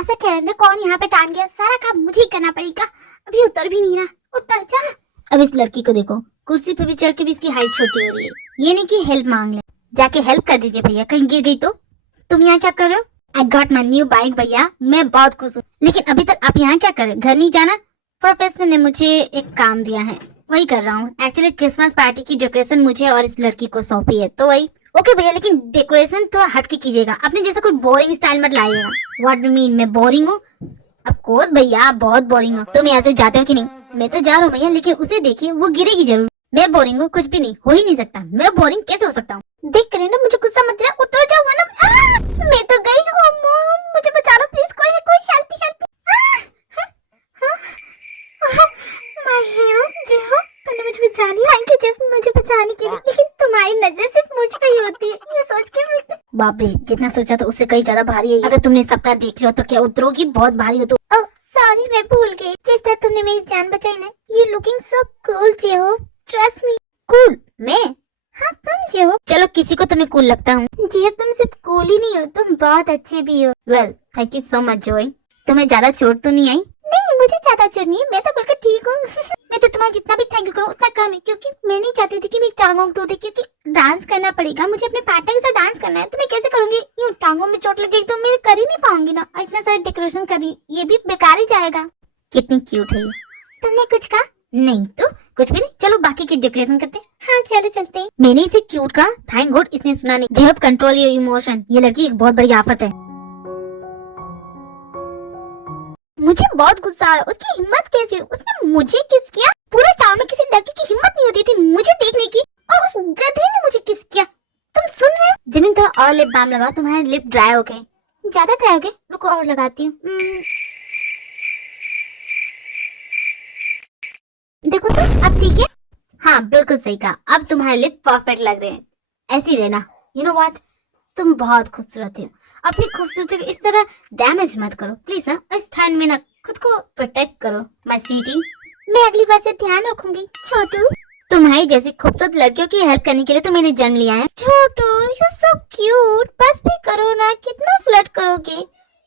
ऐसे कहने कौन यहाँ पे टांग गया, सारा काम मुझे ही करना पड़ेगा। अभी उतर भी नहीं रहा, उतर जा। अब इस लड़की को देखो, कुर्सी पे भी चढ़ के भी इसकी हाइट छोटी हो रही है। ये नहीं कि हेल्प मांग ले, जाके हेल्प कर दीजिए भैया, कहीं गिर गई तो। तुम यहाँ क्या कर रहे हो? I got my new bike भैया, मैं बहुत खुश हूँ। लेकिन अभी तक आप यहाँ क्या कर रहे हो? घर नहीं जाना? प्रोफेसर ने मुझे एक काम दिया है, वही कर रहा हूँ। एक्चुअली क्रिसमस पार्टी की डेकोरेशन मुझे और इस लड़की को सौंपी है, तो वही। ओके भैया, लेकिन डेकोरेशन थोड़ा हटके कीजिएगा, अपने जैसा कोई बोरिंग स्टाइल मत लाइएगा। व्हाट यू मीन, मैं बोरिंग हूँ? ऑफ कोर्स भैया, आप बहुत बोरिंग हो। तुम यहाँ से जाते हो कि नहीं? मैं तो जा रहा हूँ भैया, लेकिन उसे देखिए, वो गिरेगी जरूर। मैं बोरिंग हूँ? कुछ भी नहीं, हो ही नहीं सकता। मैं बोरिंग कैसे हो सकता हूँ? देख कर ना, मुझे गुस्सा मत दिला, उतर जाओ वरना। मैं तो गई हूँ, मुझे बचा लो प्लीज, कोई है, कोई हेल्प माय हीरो जी हो, तुमने मुझे बचा लिया। थैंक यू जी मुझे बचाने के लिए, लेकिन तुम्हारी नजर सिर्फ मुझ पे ही होती है, ये सोच के बाप रे, जितना सोचा था उससे कहीं ज्यादा भारी है। अगर तुमने सपना देख लिया तो क्या उतरोगी? बहुत भारी हो तो। ओह सॉरी, मैं भूल गई। जिस तरह तुमने मेरी जान बचाई ना, यू लुकिंग सो कूल जेहो, ट्रस्ट मी। कूल? मैं? हाँ तुम जेहो। चलो किसी को तुम्हें कूल लगता हूँ। जी अब तुम सिर्फ कूल ही नहीं हो, तुम बहुत अच्छे भी हो। Well thank you so much Joy. तुम्हें ज्यादा चोट तो नहीं आई? नहीं मुझे ज्यादा चोट नहीं है, मैं तो बिल्कुल ठीक हूँ। मैं तो तुम्हारा जितना भी थैंक यू करूँ उतना कम है, क्योंकि मैं नहीं चाहती थी कि मेरी टांगों को टूटे, क्योंकि डांस करना पड़ेगा मुझे, अपने पार्टनर के साथ डांस करना है। तो मैं कैसे करूंगी? यूँ टांगों में चोट लग जाएगी तो मैं कर ही नहीं पाऊंगी ना। इतना सारा डेकोरेशन करी, ये भी बेकार ही जाएगा। कितनी क्यूट है ये। तुमने कुछ कहा? नहीं तो कुछ भी नहीं। चलो बाकी की डेकोरेशन करते हैं। हाँ चलो चलते हैं। मैंने इसे क्यूट कहा, थैंक गॉड इसने सुना नहीं। जी अब कंट्रोल योर इमोशन, ये लड़की एक बहुत बड़ी आफत है। मुझे बहुत गुस्सा आ रहा है, उसकी हिम्मत कैसी हुई? उसने मुझे किस किया? पूरे टाउन में किसी लड़की की हिम्मत नहीं होती थी मुझे देखने की, और उस गधे ने मुझे किस किया। तुम सुन रहे हो? जिमिन थोड़ा और लिप बाम लगाओ, तुम्हारे लिप ड्राई हो गए। ज्यादा ड्राई हो गए? रुको और लगाती हूँ। देखो तो अब ठीक है। हाँ बिल्कुल सही कहा, अब तुम्हारे लिप परफेक्ट लग रहे हैं। ऐसी रहना। यू नो व्हाट, तुम बहुत खूबसूरत हो। अपनी खूबसूरती को इस तरह डैमेज मत करो प्लीज। इस ठंड में ना खुद को प्रोटेक्ट करो माय स्वीटी। मैं अगली बार से ध्यान रखूंगी छोटू। तुम्हारी जैसी खूबसूरत लड़कियों की हेल्प करने के लिए तो मैंने जन्म लिया है। छोटू यू सो क्यूट, बस भी करो ना, कितना फ्लर्ट करोगे?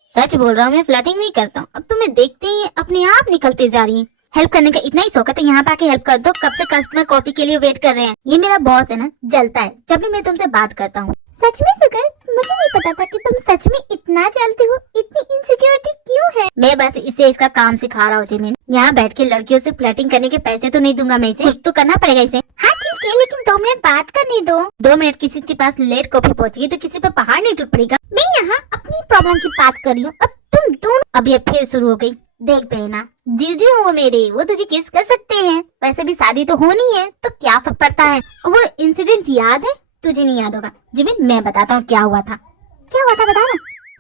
सच बोल रहा हूँ, मैं फ्लर्टिंग नहीं करता हूँ। अब तुम्हें देखते ही अपने आप निकलते जा रही है। हेल्प करने का इतना ही शौक है तो यहाँ पे आके हेल्प कर दो। कब से कस्टमर कॉफी के लिए वेट कर रहे हैं। ये मेरा बॉस है ना, जलता है जब भी मैं तुमसे बात करता हूँ। सच में सुगर, मुझे नहीं पता था कि तुम सच में इतना जलते हो। इतनी इनसिक्योरिटी क्यों है? मैं बस इसे इसका काम सिखा रहा हूँ जिमिन। यहाँ बैठ के लड़कियों से फ्लर्टिंग करने के पैसे तो नहीं दूंगा मैं इसे, कुछ तो करना पड़ेगा इसे। हाँ ठीक है, लेकिन 2 मिनट बात करने दो। 2 मिनट किसी के पास लेट कॉफी पहुँचेगी तो किसी पे पहाड़ नहीं टूट पड़ेगा। मैं यहाँ अपनी प्रॉब्लम की बात कर रही हूँ, अब तुम दोनों। अब ये फिर शुरू हो गई। देख बहना, जीजू हो मेरे, वो तुझे किस कर सकते हैं। वैसे भी शादी तो होनी है तो क्या फर्क पड़ता है। वो इंसिडेंट याद है? तुझे नहीं याद होगा। जिमिन मैं बताता हूँ क्या हुआ था। क्या हुआ था बता ना।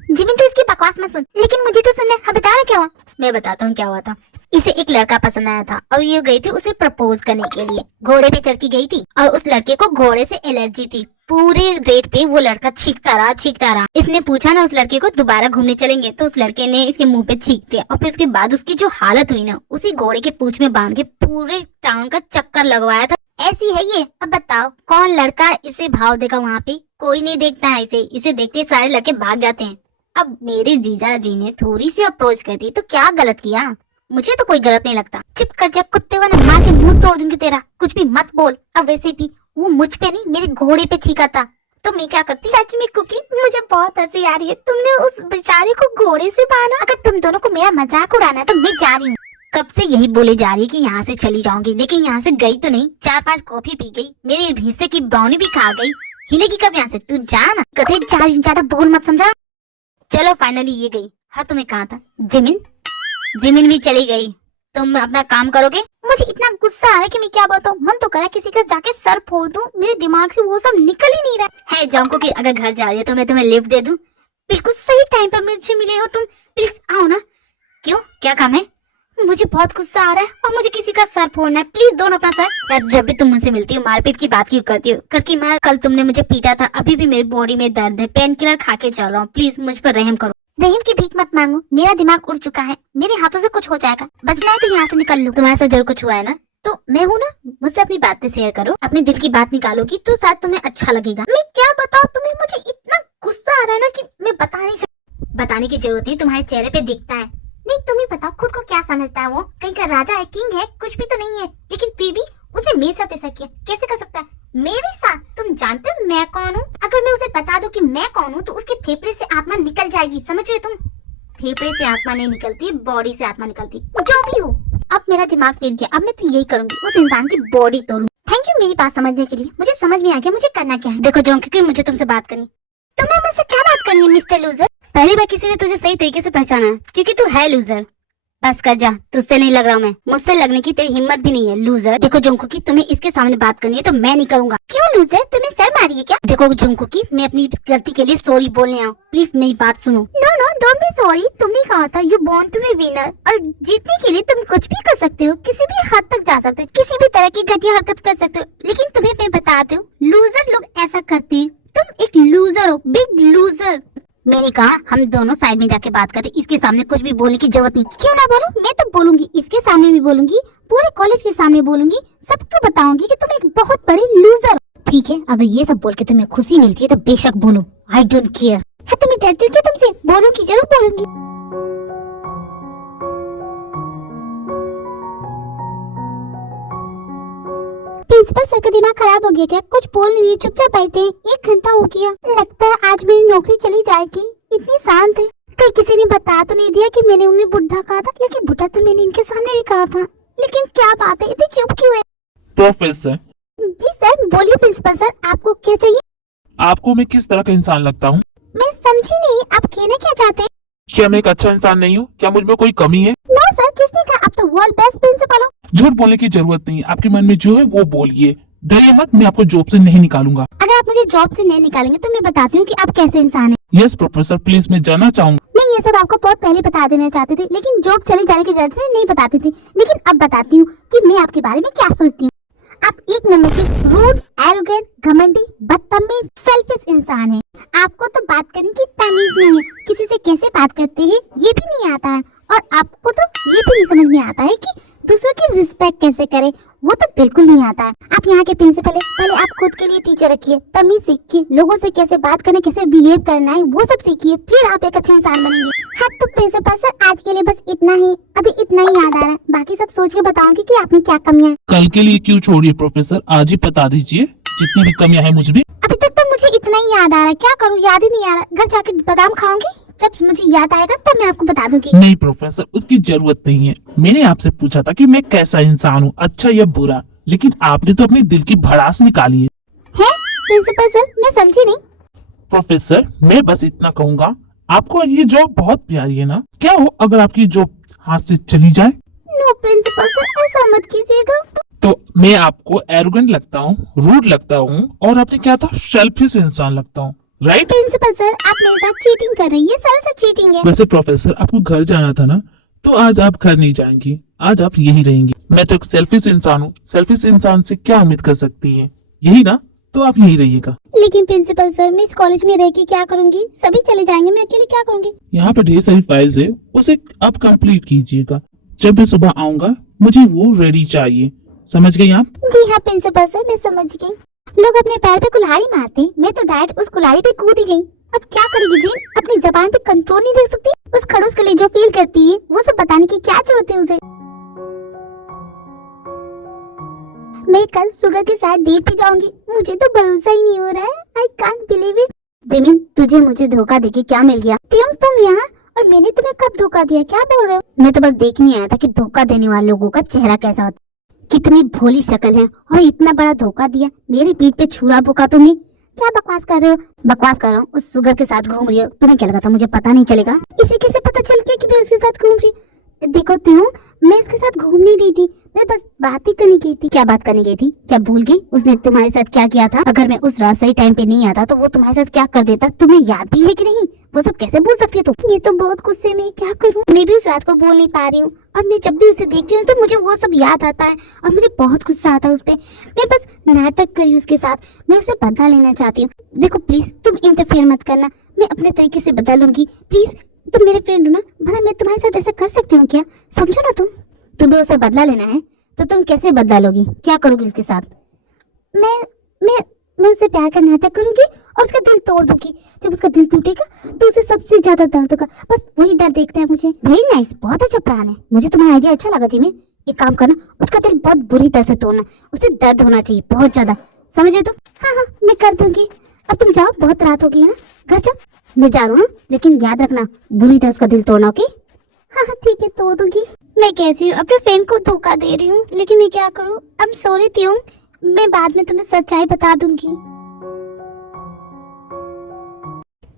जिमिन तू इसकी बकवास मत सुन, लेकिन मुझे तो सुनना है। हाँ बता ना क्या हुआ। मैं बताता हूँ क्या हुआ था। इसे एक लड़का पसंद आया था और ये गई थी उसे प्रपोज करने के लिए। घोड़े पे चढ़ के गई थी और उस लड़के को घोड़े से एलर्जी थी। पूरे रेट पे वो लड़का छींकता रहा। इसने पूछा ना उस लड़के को दोबारा घूमने चलेंगे, तो उस लड़के ने इसके मुंह पे छींक दिया। और फिर उसके बाद उसकी जो हालत हुई ना, उसी घोड़े के पूंछ में बांध के पूरे टाउन का चक्कर लगवाया था। ऐसी है ये। अब बताओ कौन लड़का इसे भाव देगा? वहाँ पे कोई नहीं देखता है इसे देखते सारे लड़के भाग जाते हैं। अब मेरे जीजा जी ने थोड़ी सी अप्रोच कर दी तो क्या गलत किया? मुझे तो कोई गलत नहीं लगता। चुप कर जा कुत्ते, वाला मार के मुंह तोड़ दूंगी तेरा। कुछ भी मत बोल। अब वैसे भी वो मुझ पे नहीं मेरे घोड़े पे चीखा था तो मैं क्या करती? सच में कुकी मुझे बहुत हंसी आ रही है। तुमने उस बेचारे को घोड़े से बांधा। अगर तुम दोनों को मेरा मजाक उड़ाना है तो मैं जा रही हूँ। कब से यही बोले जा रही है कि यहाँ से चली जाऊंगी, लेकिन यहाँ से गई तो नहीं। 4-5 कॉफी पी गई, मेरे हिस्से की ब्राउनी भी खा गई। हिलेगी कब यहाँ से? तू जा ना। कदे जा रही हूँ, ज्यादा बोल मत समझा। चलो फाइनली ये गई। हाँ तुम्हें कहा था जिमिन भी चली गई। तुम अपना काम करोगे? मुझे इतना गुस्सा आ रहा है कि मैं क्या बताऊं। मन तो करा किसी का जाके सर फोड़ दूं, मेरे दिमाग से वो सब निकल ही नहीं रहा है। जाऊंको कि अगर घर जा रही हो तो मैं तुम्हें लिफ्ट दे दूं। बिल्कुल सही टाइम पर मुझे मिले हो तुम, प्लीज आओ ना। क्यों, क्या काम है? मुझे बहुत गुस्सा आ रहा है और मुझे किसी का सर फोड़ना है। प्लीज दोनों अपना सर। जब भी तुम मुझसे मिलती हो मारपीट की बात क्यों करती हो? कल तुमने मुझे पीटा था, अभी भी मेरी बॉडी में दर्द है। पेन किलर खा के चल रहा हूँ, प्लीज मुझ पर रहम करो। रहीम की भीख मत मांगो, मेरा दिमाग उड़ चुका है। मेरे हाथों से कुछ हो जाएगा, बचना है तो यहाँ से निकल लो। तुम्हारे साथ जरूर कुछ हुआ है ना, तो मैं हूँ ना, मुझसे अपनी बातें शेयर करो। अपने दिल की बात निकालोगी तो शायद तुम्हें अच्छा लगेगा। मैं क्या बताऊँ तुम्हें, मुझे इतना गुस्सा आ रहा है ना कि मैं बता नहीं सकती। बताने की जरूरत नहीं, तुम्हारे चेहरे पे दिखता है। नहीं तुम्हें बताओ खुद को क्या समझता है वो, कहीं का राजा है, किंग है, कुछ भी तो नहीं है, लेकिन फिर भी उसने मेरे साथ ऐसा किया, कैसे कर सकता है मेरे साथ? तुम जानते हो मैं कौन हूँ? अगर मैं उसे बता दूं कि मैं कौन हूँ तो उसके फेफड़े से आत्मा निकल जाएगी, समझ रहे तुम? फेफड़े से आत्मा नहीं निकलती, बॉडी से आत्मा निकलती, जो भी हो। अब मेरा दिमाग फेल गया, अब मैं तो यही करूंगी, उस इंसान की बॉडी तोड़ूं। थैंक यू मेरी बात समझने के लिए, मुझे समझ में आ गया मुझे करना क्या है। देखो जो, क्योंकि मुझे तुमसे बात करनी। तुम्हें मुझसे क्या बात करनी है मिस्टर लूजर? पहली बार किसी ने तुझे सही तरीके से पहचाना है, क्योंकि तू है लूजर। बस कर जा, तुझसे नहीं लग रहा हूँ मैं, मुझसे लगने की तेरी हिम्मत भी नहीं है लूजर। देखो जुंकुकी, तुम्हें इसके सामने बात करनी है तो मैं नहीं करूंगा। क्यों लूजर, तुम्हें शर्म आ रही है क्या? देखो जुंकुकी, मैं अपनी गलती के लिए सॉरी बोलने आऊँ, प्लीज मेरी बात सुनो। No no don't be sorry, तुमने कहा था you want to be winner, और जीतने के लिए तुम कुछ भी कर सकते हो, किसी भी हद तक जा सकते हो, किसी भी तरह की घटिया हरकत कर सकते हो, लेकिन तुम्हें मैं बताती हूँ लूजर लोग ऐसा करते हैं। तुम एक लूजर हो, बिग लूजर। मैंने कहा हम दोनों साइड में जाके बात करें, इसके सामने कुछ भी बोलने की जरूरत नहीं। क्यों ना बोलूं, मैं तो बोलूंगी, इसके सामने भी बोलूंगी, पूरे कॉलेज के सामने बोलूंगी, सबको बताऊंगी कि तुम एक बहुत बड़ी लूजर हो। ठीक है, अगर ये सब बोल के तुम्हें खुशी मिलती है तो बेशक बोलो, आई डोंट केयर। है तुम्हें डरती हूँ क्या तुमसे? बोलूंगी, जरूर बोलूंगी। प्रिंसिपल सर का दिमाग खराब हो गया क्या? कुछ बोल नहीं रही, चुपचाप बैठे हैं, 1 घंटा हो गया, लगता है आज मेरी नौकरी चली जाएगी। इतनी शांत है, कहीं किसी ने बता तो नहीं दिया कि मैंने उन्हें बुढ़ा कहा था? लेकिन बुढ़ा तो मैंने इनके सामने भी कहा था, लेकिन क्या बात है इतनी चुप क्यों है? प्रोफेसर। जी सर, बोलिए प्रिंसिपल सर, आपको क्या चाहिए? आपको मैं किस तरह का इंसान लगता हूँ? मैं समझी नहीं, आप कहना क्या चाहते हैं? क्या मैं एक अच्छा इंसान नहीं हूँ? क्या मुझ में कोई कमी है? नो सर, किसने कहा? आप तो वर्ल्ड बेस्ट प्रिंसिपल हो। झूठ बोलने की जरूरत नहीं, आपके मन में जो है वो बोलिए, डरिए मत, मैं आपको जॉब से नहीं निकालूंगा। अगर आप मुझे जॉब से नहीं निकालेंगे तो मैं बताती हूँ कि आप कैसे इंसान हैं। यस प्रोफेसर, प्लीज मैं जानना चाहूंगा। मैं ये सब आपको बहुत पहले बता देना चाहती थी, लेकिन जॉब चले जाने की जरूरत से नहीं बताती थी, लेकिन अब बताती हूँ कि मैं आपके बारे में क्या सोचती हूँ। आप एक नंबर के रूड, एरोगेंट, घमंडी, बदतमीज, सेल्फिश इंसान हैं। आपको तो बात करने की तमीज नहीं है, किसी से कैसे बात करते हैं ये भी नहीं आता है, और आपको तो ये भी नहीं समझ में आता है कि दूसरों की रिस्पेक्ट कैसे करे, वो तो बिल्कुल नहीं आता है। आप यहाँ के प्रिंसिपल है, पहले आप खुद के लिए टीचर रखिए, तमीज सीखिए, लोगों से कैसे बात करना, कैसे बिहेव करना है वो सब सीखिए, फिर आप एक अच्छे इंसान बनेंगे। हाँ तो प्रिंसिपल सर, आज के लिए बस इतना ही, अभी इतना ही याद आ रहा है, बाकी सब सोच के बताऊंगी कि आपने क्या कमियां हैं। कल के लिए क्यों छोड़िए प्रोफेसर, आज ही बता दीजिए जितनी भी कमियां हैं मुझ में। अभी तक तो मुझे इतना ही याद आ रहा है, क्या करूँ, याद ही नहीं आ रहा। घर जाके बादाम खाऊंगी, जब मुझे याद आएगा तब मैं आपको बता दूंगी। नहीं प्रोफेसर, उसकी जरूरत नहीं है। मैंने आपसे पूछा था कि मैं कैसा इंसान हूँ, अच्छा या बुरा, लेकिन आपने तो अपने दिल की भड़ास निकाली है। प्रिंसिपल सर, मैं समझी नहीं। प्रोफेसर, मैं बस इतना कहूँगा, आपको ये जॉब बहुत प्यारी है ना? क्या हो अगर आपकी जॉब हाथ से चली जाए? नो प्रिंसिपल सर, ऐसा मत कीजिएगा। तो मैं आपको एरोगेंट लगता हूँ, रूड लगता हूँ, और आपने क्या था, सेल्फिश इंसान लगता हूँ, राइट? प्रिंसिपल सर, आप मेरे साथ चीटिंग कर रही है, सरासर चीटिंग है। वैसे प्रोफेसर, आपको घर जाना था ना, तो आज आप घर नहीं जाएंगी, आज आप यही रहेंगी। मैं तो एक सेल्फिश इंसान हूँ, सेल्फिश इंसान से क्या उम्मीद कर सकती है, यही ना? तो आप यही रहिएगा। लेकिन प्रिंसिपल सर, मैं इस कॉलेज में रह के क्या करूंगी? सभी चले जाएंगे, मैं अकेले क्या करूंगी? यहाँ पे ढेर सारी फाइल्स है, उसे आप कंप्लीट कीजिएगा। जब मैं सुबह आऊंगा मुझे वो रेडी चाहिए, समझ गई आप? जी हाँ प्रिंसिपल सर, मैं समझ गई। लोग अपने पैर पे कुल्हाड़ी मारते, मैं तो डायरेक्ट उस कुल्हाड़ी पे कूद ही गई। अब क्या करेगी जीन, अपनी जबान पे कंट्रोल नहीं रख सकती? उस खड़ूस के लिए जो फील करती है वो सब बताने की क्या जरूरत है उसे? मैं कल सुगर के साथ डेट पे जाऊंगी, मुझे तो भरोसा ही नहीं हो रहा है। I can't believe it. Jimin, तुझे मुझे धोखा देके क्या मिल गया? क्यों तुम यहाँ, और मैंने तुम्हें कब धोखा दिया, क्या बोल रहे हो? मैं तो बस देखने आया था कि धोखा देने वाले लोगों का चेहरा कैसा होता। कितनी भोली शक्ल है, और इतना बड़ा धोखा दिया, मेरी पीठ पे छुरा भोंका तुमने। क्या बकवास कर रहे हो? बकवास कर रहा हूँ, उस सुगर के साथ घूम रही हो। तुम्हें क्या लगा था मुझे पता नहीं चलेगा? इसे कैसे पता चल गया कि मैं उसके साथ घूम रही? देखो त्यों, मैं उसके साथ घूम नहीं रही थी, मैं बस बात ही करने गई थी। क्या बात करने गई थी? क्या भूल गई उसने तुम्हारे साथ क्या किया था? अगर मैं उस रात सही टाइम पे नहीं आता तो वो तुम्हारे साथ क्या कर देता, तुम्हें याद भी है कि नहीं? वो सब कैसे भूल सकती है तुम? ये तो बहुत गुस्से में, क्या करूं? मैं भी उस रात को बोल नहीं पा रही हूँ, और मैं जब भी उसे देखती हूँ तो मुझे वो सब याद आता है, और मुझे बहुत गुस्सा आता है उस पे। मैं बस नाटक कर रही हूँ उसके साथ, मैं उसे बदला लेना चाहती हूँ। देखो प्लीज तुम इंटरफेयर मत करना, मैं अपने तरीके से बदल लूंगी, प्लीज। तुम मेरे फ्रेंड हो ना, भला मैं तुम्हारे साथ ऐसा कर सकती हूँ क्या? समझो ना तुम। तुम्हें उसे बदला लेना है तो तुम कैसे बदला लोगी, क्या करोगी उसके साथ? मैं मैं उससे प्यार का नाटक करूंगी और उसका दिल तोड़ दूंगी। जब उसका दिल टूटेगा तो उसे सबसे ज्यादा दर्द होगा। बस वही दर्द देखना है मुझे। वेरी नाइस, बहुत अच्छा प्लान है। मुझे तुम्हारा आइडिया अच्छा लगा जिमी। एक काम करना, उसका दिल बहुत बुरी तरह से तोड़ना, उसे दर्द होना चाहिए बहुत ज्यादा, समझे तुम? हाँ हाँ, मैं कर दूंगी। अब तुम जाओ, बहुत रात हो गई है ना, घर जाओ। मैं जा रहा हूँ, लेकिन याद रखना बुरी तरह उसका दिल तोड़ना, ओके? हाँ हाँ ठीक है, तोड़ दूंगी। मैं कैसी हूँ, अपने फ्रेंड को धोखा दे रही हूँ, लेकिन मैं क्या करूँ? आई एम सॉरी त्योंग, मैं बाद में तुम्हें सच्चाई बता दूंगी।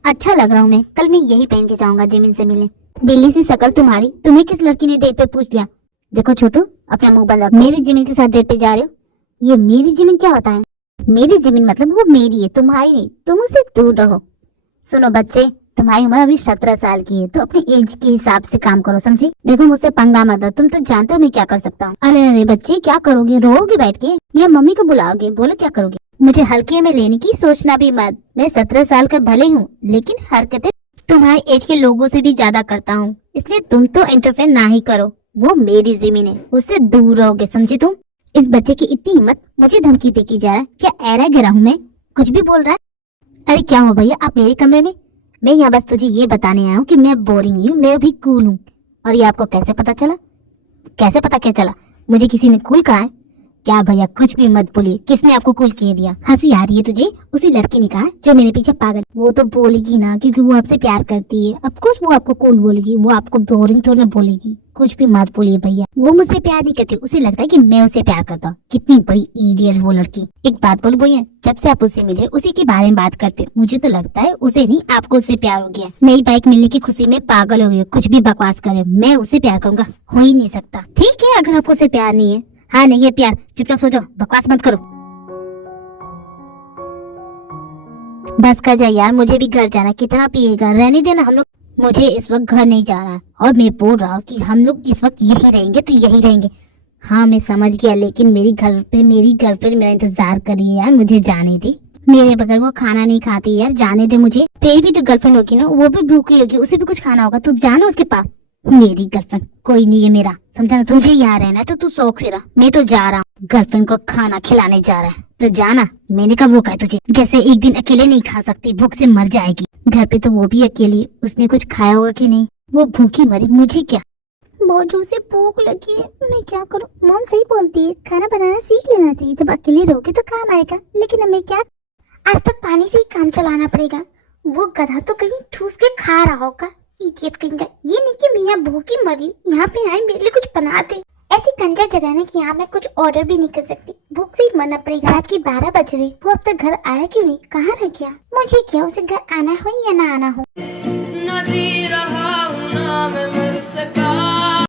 अच्छा लग रहा हूँ मैं, कल मैं यही पहन के जाऊंगा जिमिन से मिलने। बिल्ली सी शकल तुम्हारी, तुम्हें किस लड़की ने डेट पे पूछ लिया? देखो छोटू, अपना मुंह बंद रख। मेरी जिमिन के साथ डेट पे जा रहे हो? ये मेरी जिमिन क्या होता है? मेरी जिमिन मतलब वो मेरी है, तुम्हारी नहीं। तुम उससे दूर रहो। सुनो बच्चे, तुम्हारी उम्र अभी 17 साल की है, तो अपनी एज के हिसाब से काम करो, समझी? देखो मुझसे पंगा मत दो, तुम तो जानते हो मैं क्या कर सकता हूँ। अरे अरे बच्चे, क्या करोगे? रोओगे बैठ के या मम्मी को बुलाओगे? बोलो क्या करोगे? मुझे हल्के में लेने की सोचना भी मत। मैं 17 साल का भले हूँ, लेकिन हरकतें तुम्हारी एज के लोगों से भी ज्यादा करता हूँ, इसलिए तुम तो इंटरफेयर ना ही करो। वो मेरी जमीन है, उससे दूर रहोगे, समझी तुम? इस बच्चे की इतनी हिम्मत, मुझे धमकी दे की जा रहा है। क्या ऐरा गिरा हूँ मैं? कुछ भी बोल रहा है? अरे क्या हो भैया, आप मेरे कमरे में? मैं यहाँ बस तुझे ये बताने आया हूँ कि मैं बोरिंग नहीं हूँ, मैं अभी कूल हूँ। और ये आपको कैसे पता चला? कैसे पता क्या चला? मुझे किसी ने कूल कहा है क्या? भैया कुछ भी मत बोलिए, किसने आपको कूल कह दिया? हंसी आ रही है तुझे? उसी लड़की ने कहा जो मेरे पीछे पागल। वो तो बोलेगी ना, क्योंकि वो आपसे प्यार करती है। ऑफ कोर्स वो आपको कूल बोलेगी, वो आपको बोरिंग थोड़ा ना बोलेगी। कुछ भी मत बोलिए भैया, वो मुझसे प्यार नहीं करती, उसे लगता है कि मैं उसे प्यार करता हूँ। कितनी बड़ी इडियट वो लड़की। एक बात बोल भैया, जब से आप उससे मिले उसी के बारे में बात करते हो। मुझे तो लगता है उसे नहीं, आपको उससे प्यार हो गया। नई बाइक मिलने की खुशी में पागल हो गई। कुछ भी बकवास करे, मैं उसे प्यार करूंगा? हो ही नहीं सकता। ठीक है, अगर आपको उसे प्यार नहीं है, हाँ नहीं है प्यार, चुपचाप सो जाओ, बकवास मत करो। बस कर जा यार, मुझे भी घर जाना। कितना पिएगा, रहने देना हम लोग। मुझे इस वक्त घर नहीं जाना है, और मैं बोल रहा हूँ कि हम लोग इस वक्त यही रहेंगे तो यही रहेंगे। हाँ मैं समझ गया, लेकिन मेरी घर पे मेरी गर्लफ्रेंड मेरा इंतजार कर रही है यार, मुझे जाने दे। मेरे बगैर वो खाना नहीं खाती यार, जाने दे मुझे। तेरी भी तो गर्लफ्रेंड होगी ना, वो भी भूखी होगी, उसे भी कुछ खाना होगा, तो जाना उसके पास। मेरी गर्लफ्रेंड कोई नहीं है मेरा, समझा ना? तुझे यहाँ रहना है तो तू शौक से रह, मैं तो जा रहा हूँ। गर्लफ्रेंड को खाना खिलाने जा रहा है तो जाना, मैंने कब रोका है तुझे? जैसे एक दिन अकेले नहीं खा सकती, भूख से मर जाएगी। घर पे तो वो भी अकेली, उसने कुछ खाया होगा कि नहीं? वो भूखी मरी, मुझे क्या? बहुत जोर से भूख लगी है, मैं क्या करूँ? मॉम सही बोलती है, खाना बनाना सीख लेना चाहिए, जब अकेले रहोगे तो काम आएगा। लेकिन हमें क्या, आज तक पानी से ही काम चलाना पड़ेगा। वो गधा तो कहीं ठूस के खा रहा होगा, इडियट कहेंगा। ये नहीं कि मैं यहाँ भूखी मरी, यहाँ पे आए मेरे लिए कुछ बना दे। ऐसी कंजर जगह है कि यहाँ मैं कुछ ऑर्डर भी नहीं कर सकती, भूख से ही मरना पड़ेगा। रात की 12 बज रही, वो अब तक घर आया क्यों नहीं? कहाँ रह गया? मुझे क्या, उसे घर आना हो या ना आना हो।